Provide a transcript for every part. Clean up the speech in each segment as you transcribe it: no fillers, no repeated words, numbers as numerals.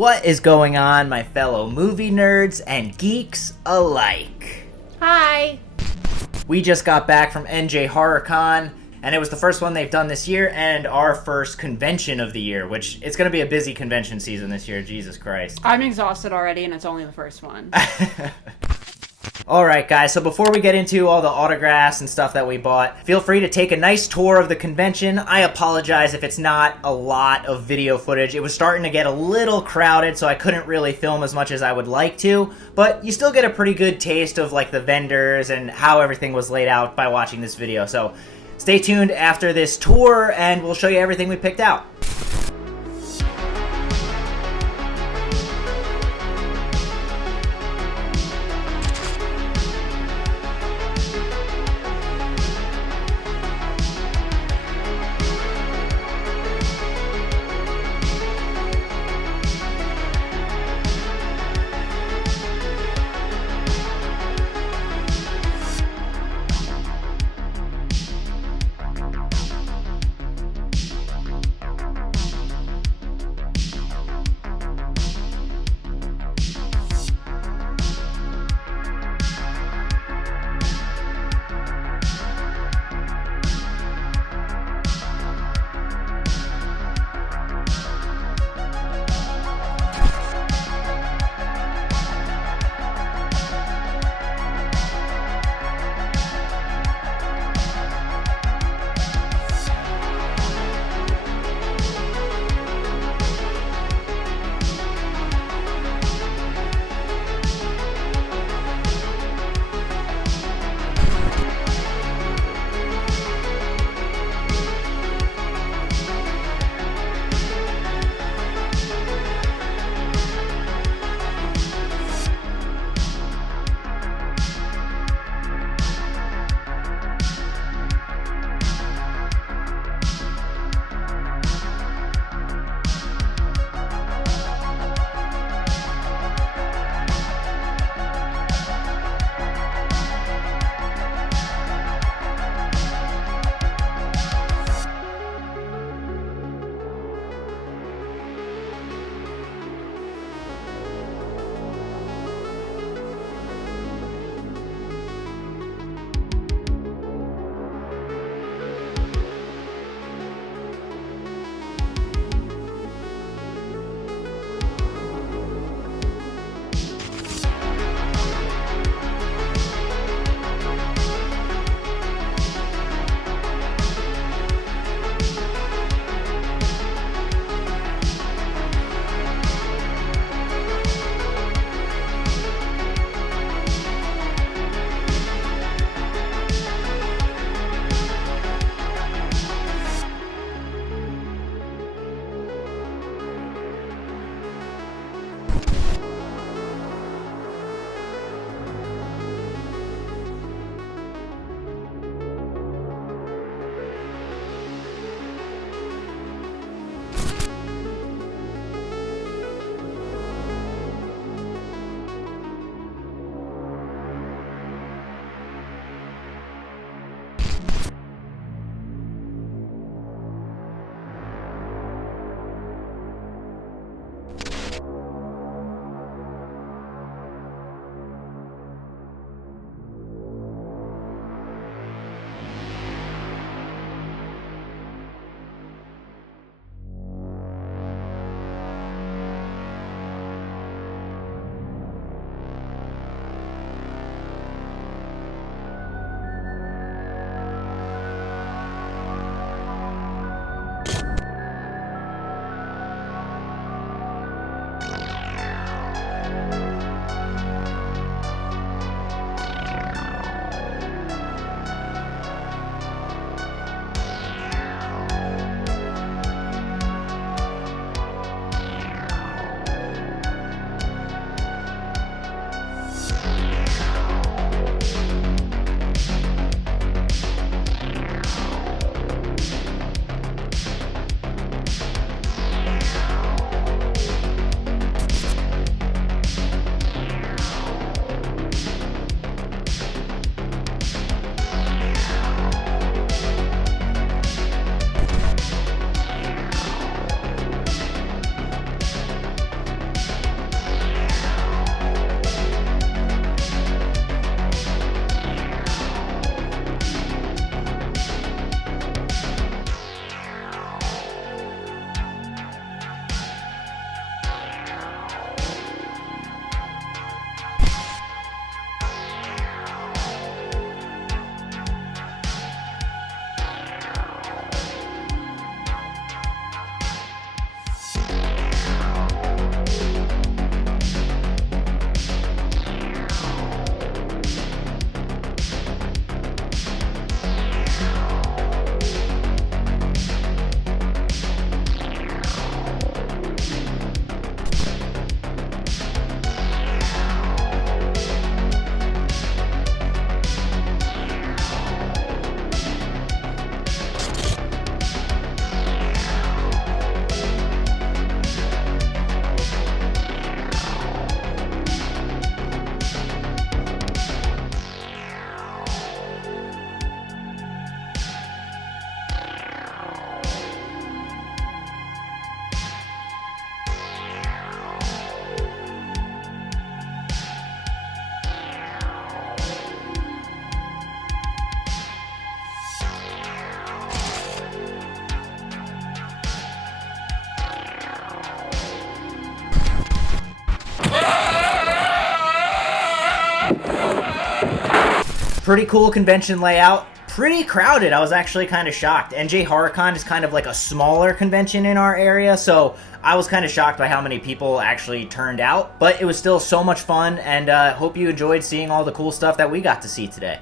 What is going on, my fellow movie nerds and geeks alike? Hi! We just got back from NJ HorrorCon, and it was the first one they've done this year, and our first convention of the year, which it's going to be a busy convention season this year, Jesus Christ. I'm exhausted already, and it's only the first one. Alright guys, so before we get into all the autographs and stuff that we bought, feel free to take a nice tour of the convention. I apologize if it's not a lot of video footage. It was starting to get a little crowded, so I couldn't really film as much as I would like to, but you still get a pretty good taste of like the vendors and how everything was laid out by watching this video. So stay tuned after this tour and we'll show you everything we picked out. Pretty cool convention layout. Pretty crowded. I was actually kind of shocked. NJ HorrorCon is kind of like a smaller convention in our area, so I was kind of shocked by how many people actually turned out. But it was still so much fun, and hope you enjoyed seeing all the cool stuff that we got to see today.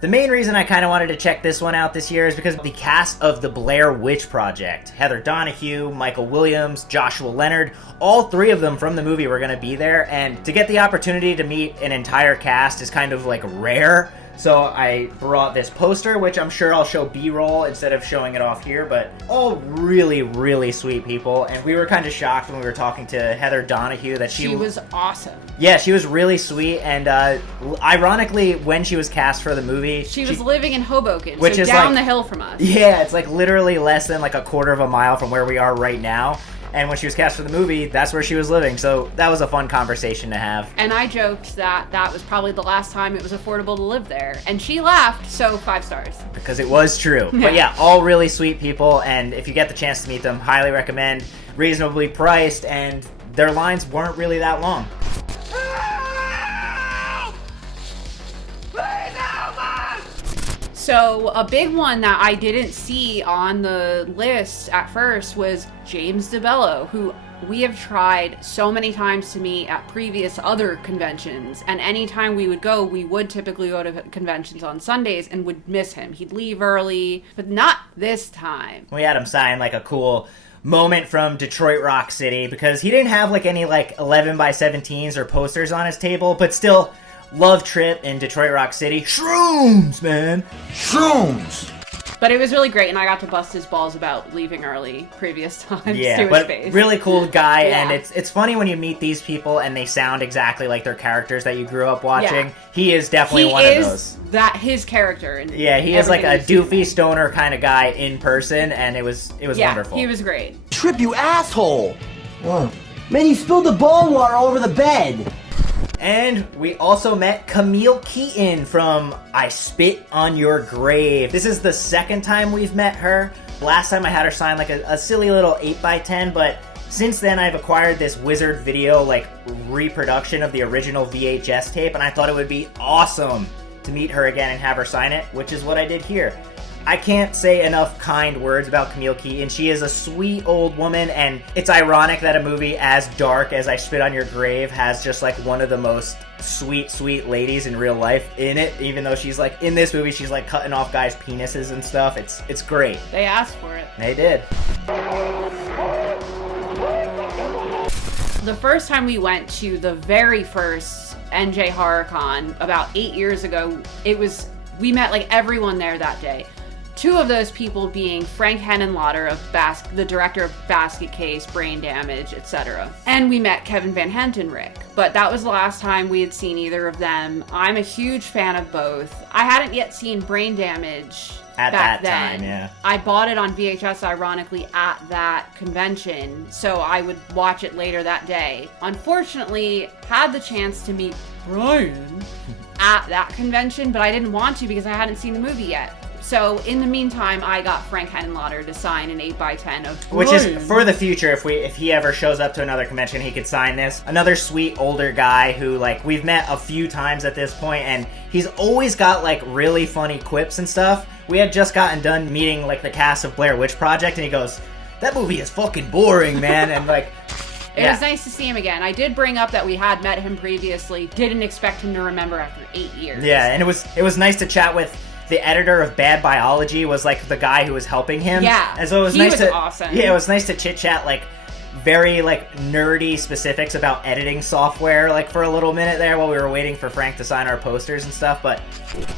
The main reason I kind of wanted to check this one out this year is because the cast of the Blair Witch Project, Heather Donahue, Michael Williams, Joshua Leonard, all three of them from the movie were going to be there, and to get the opportunity to meet an entire cast is kind of like rare. So I brought this poster, which I'm sure I'll show B-roll instead of showing it off here, but all really, really sweet people. And we were kind of shocked when we were talking to Heather Donahue that she was awesome. Yeah, she was really sweet. And ironically, when she was cast for the movie, she was living in Hoboken, which so is down like, the hill from us. Yeah, it's like literally less than like a quarter of a mile from where we are right now. And when she was cast for the movie, that's where she was living. So that was a fun conversation to have. And I joked that that was probably the last time it was affordable to live there. And she laughed, so 5 stars. Because it was true. But yeah, all really sweet people. And if you get the chance to meet them, highly recommend. Reasonably priced, and their lines weren't really that long. So a big one that I didn't see on the list at first was James DeBello, who we have tried so many times to meet at previous other conventions, and anytime we would go, we would typically go to conventions on Sundays and would miss him. He'd leave early, but not this time. We had him sign like a cool moment from Detroit Rock City, because he didn't have like any like 11 by 17s or posters on his table, but still, love trip in Detroit Rock City. Shrooms, man. Shrooms. But it was really great, and I got to bust his balls about leaving early previous times yeah, to his but face. Really cool guy, Yeah. and it's funny when you meet these people and they sound exactly like their characters that you grew up watching. Yeah. He is definitely one of those. That his character. And yeah, he is like a everything we've seen. doofy stoner kind of guy in person, and it was wonderful. He was great. Trip, you asshole! What? Man, you spilled the ball water all over the bed! And we also met Camille Keaton from I Spit on Your Grave. This is the second time we've met her. Last time I had her sign like a silly little 8x10, but since then I've acquired this Wizard Video like reproduction of the original VHS tape, and I thought it would be awesome to meet her again and have her sign it, which is what I did here. I can't say enough kind words about Camille Keaton. She is a sweet old woman, and it's ironic that a movie as dark as I Spit on Your Grave has just like one of the most sweet, sweet ladies in real life in it, even though she's like, in this movie, she's like cutting off guys' penises and stuff. It's great. They asked for it. They did. The first time we went to the very first NJ HorrorCon about 8 years ago, we met like everyone there that day. 2 of those people being Frank Henenlotter of the director of Basket Case, Brain Damage, etc. And we met Kevin VanHentinrik. But that was the last time we had seen either of them. I'm a huge fan of both. I hadn't yet seen Brain Damage At back that then. time, yeah. I bought it on VHS, ironically, at that convention, so I would watch it later that day. Unfortunately, had the chance to meet Brian at that convention, but I didn't want to because I hadn't seen the movie yet. So, in the meantime, I got Frank Henenlotter to sign an 8x10 of Brian. Which is, for the future, if he ever shows up to another convention, he could sign this. Another sweet older guy who, like, we've met a few times at this point, and he's always got, like, really funny quips and stuff. We had just gotten done meeting, like, the cast of Blair Witch Project, and he goes, "That movie is fucking boring, man," and, like... It was nice to see him again. I did bring up that we had met him previously. Didn't expect him to remember after 8 years. Yeah, and it was nice to chat with the editor of Bad Biology. Was like the guy who was helping him. Yeah, and so it was he nice was to awesome. Yeah, it was nice to chit chat like very like nerdy specifics about editing software like for a little minute there while we were waiting for Frank to sign our posters and stuff. But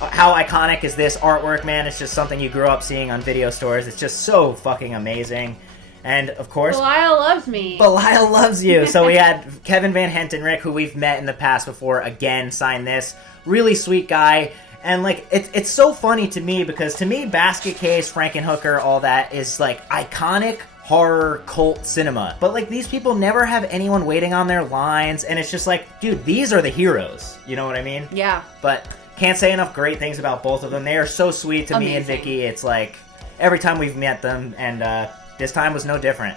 how iconic is this artwork, man? It's just something you grew up seeing on video stores. It's just so fucking amazing. And, of course... Belial loves me. Belial loves you. So we had Kevin VanHentinrik, who we've met in the past before, again, sign this. Really sweet guy. And, like, it's so funny to me, because to me, Basket Case, Frankenhooker, all that is, like, iconic horror cult cinema. But, like, these people never have anyone waiting on their lines, and it's just like, dude, these are the heroes. You know what I mean? Yeah. But can't say enough great things about both of them. They are so sweet to me and Vicky. It's like, every time we've met them, and, this time was no different.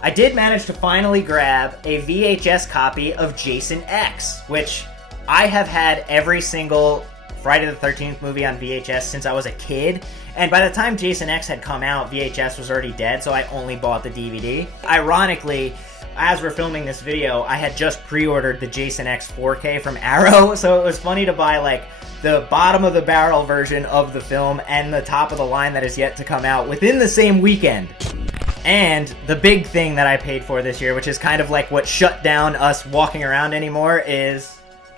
I did manage to finally grab a VHS copy of Jason X, which I have had every single Friday the 13th movie on VHS since I was a kid, and by the time Jason X had come out, VHS was already dead, so I only bought the DVD. Ironically, as we're filming this video, I had just pre-ordered the Jason X 4K from Arrow, so it was funny to buy like the bottom of the barrel version of the film and the top of the line that is yet to come out within the same weekend. And the big thing that I paid for this year, which is kind of like what shut down us walking around anymore, is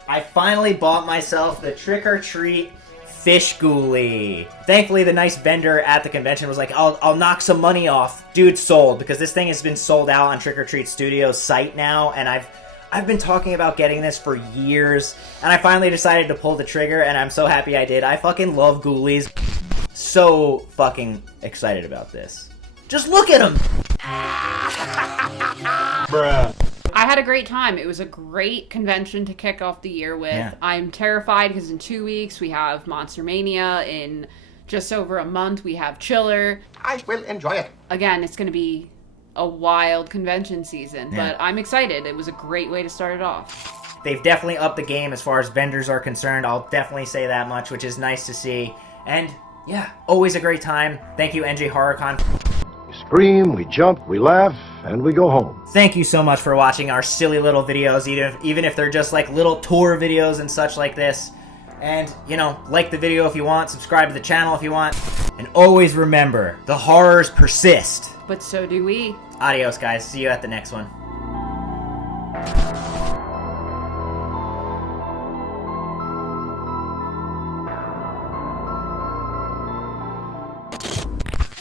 I finally bought myself the Trick or Treat Fish Ghoulie. Thankfully, the nice vendor at the convention was like, I'll knock some money off. Dude, sold, because this thing has been sold out on Trick or Treat Studios' site now, and I've been talking about getting this for years, and I finally decided to pull the trigger, and I'm so happy I did. I fucking love Ghoulies. So fucking excited about this. Just look at him! Bruh. I had a great time. It was a great convention to kick off the year with. Yeah. I'm terrified because in 2 weeks we have Monster Mania. In just over a month we have Chiller. I will enjoy it. Again, it's going to be a wild convention season, but I'm excited. It was a great way to start it off. They've definitely upped the game as far as vendors are concerned. I'll definitely say that much, which is nice to see. And yeah, always a great time. Thank you, NJ HorrorCon. We scream, we jump, we laugh, and we go home. Thank you so much for watching our silly little videos, even if they're just like little tour videos and such like this. And, you know, like the video if you want, subscribe to the channel if you want. And always remember, the horrors persist. But so do we. Adios, guys. See you at the next one.